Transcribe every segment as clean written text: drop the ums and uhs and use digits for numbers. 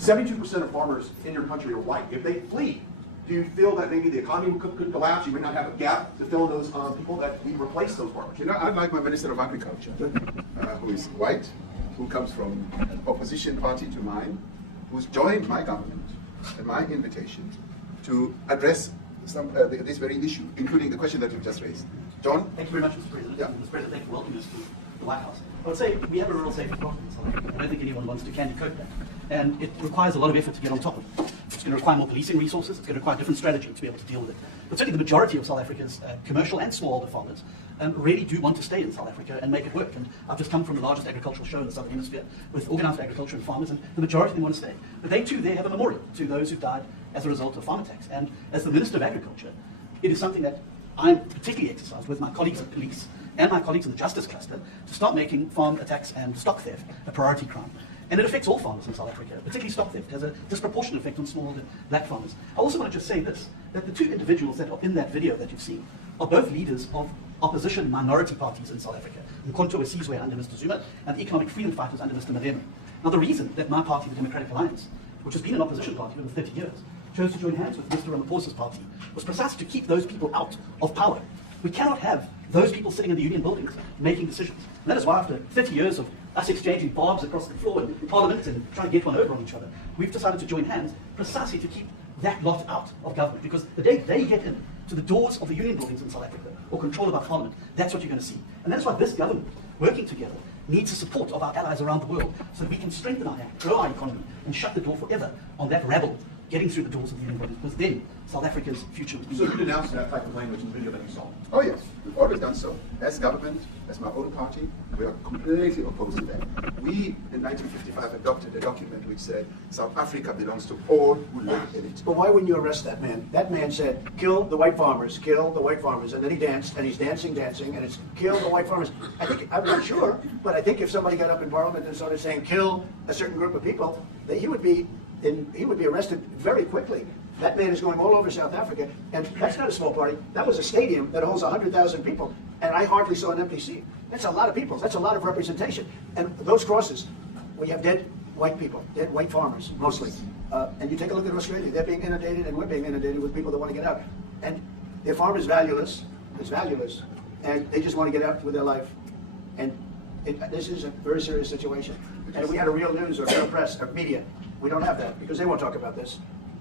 72% of farmers in your country are white. If they flee, do you feel that maybe the economy could collapse? You may not have a gap to fill in those people that we replace those farmers. You know, I'd like my Minister of Agriculture, who is white, who comes from an opposition party to mine, who's joined my government and my invitation to address this very issue, including the question that you've just raised. John? Thank you very much, Mr. President. Yeah. Mr. President, thank you for welcoming us to the White House. I would say we have a rural safety problem in South Africa. I don't think anyone wants to candy coat that. And it requires a lot of effort to get on top of it. It's going to require more policing resources. It's going to require different strategy to be able to deal with it. But certainly the majority of South Africa's commercial and smallholder farmers really do want to stay in South Africa and make it work. And I've just come from the largest agricultural show in the Southern Hemisphere with organized agriculture and farmers, and the majority of them want to stay. But they too, they have a memorial to those who died as a result of farm attacks. And as the Minister of Agriculture, it is something that I'm particularly exercised with my colleagues at police and my colleagues in the justice cluster to start making farm attacks and stock theft a priority crime. And it affects all farmers in South Africa, particularly stock theft. It has a disproportionate effect on smallholder black farmers. I also want to just say this, that the two individuals that are in that video that you've seen are both leaders of opposition minority parties in South Africa, Mkhonto weSizwe under Mr. Zuma, and the economic freedom fighters under Mr. Malema. Now the reason that my party, the Democratic Alliance, which has been an opposition party for over 30 years, chose to join hands with Mr. Ramaphosa's party was precisely to keep those people out of power. We cannot have those people sitting in the union buildings making decisions. And that is why after 30 years of us exchanging barbs across the floor in Parliament and trying to get one over on each other, we've decided to join hands precisely to keep that lot out of government. Because the day they get in to the doors of the union buildings in South Africa or control of our Parliament, that's what you're going to see. And that's why this government, working together, needs the support of our allies around the world so that we can strengthen our hand, grow our economy, and shut the door forever on that rabble getting through the doors of the union buildings. Because then South Africa's future would be. So you denounced that type of language in the video that you saw? Oh yes, we've always done so. As government, as my own party, we are completely opposed to that. We, in 1955, adopted a document which said South Africa belongs to all who live in it. But why wouldn't you arrest that man? That man said, kill the white farmers, kill the white farmers. And then he danced, and he's dancing, and it's kill the white farmers. I think, I'm not sure, but I think if somebody got up in Parliament and started saying kill a certain group of people, that he would be arrested very quickly. That man is going all over South Africa, and that's not a small party. That was a stadium that holds 100,000 people, and I hardly saw an empty seat. That's a lot of people. That's a lot of representation. And those crosses, we have dead white people, dead white farmers, mostly. And you take a look at Australia. They're being inundated, and we're being inundated with people that want to get out. And their farm is valueless. It's valueless. And they just want to get out with their life. And this is a very serious situation. And if we had a real news or real press or media, we don't have that because they won't talk about this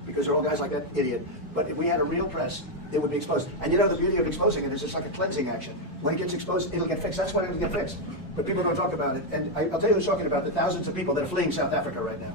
because they're all guys like that idiot. But if we had a real press, it would be exposed. And you know, the beauty of exposing it is it's like a cleansing action. When it gets exposed, it'll get fixed. That's why it'll get fixed. But people don't talk about it. And I'll tell you who's talking about the thousands of people that are fleeing South Africa right now.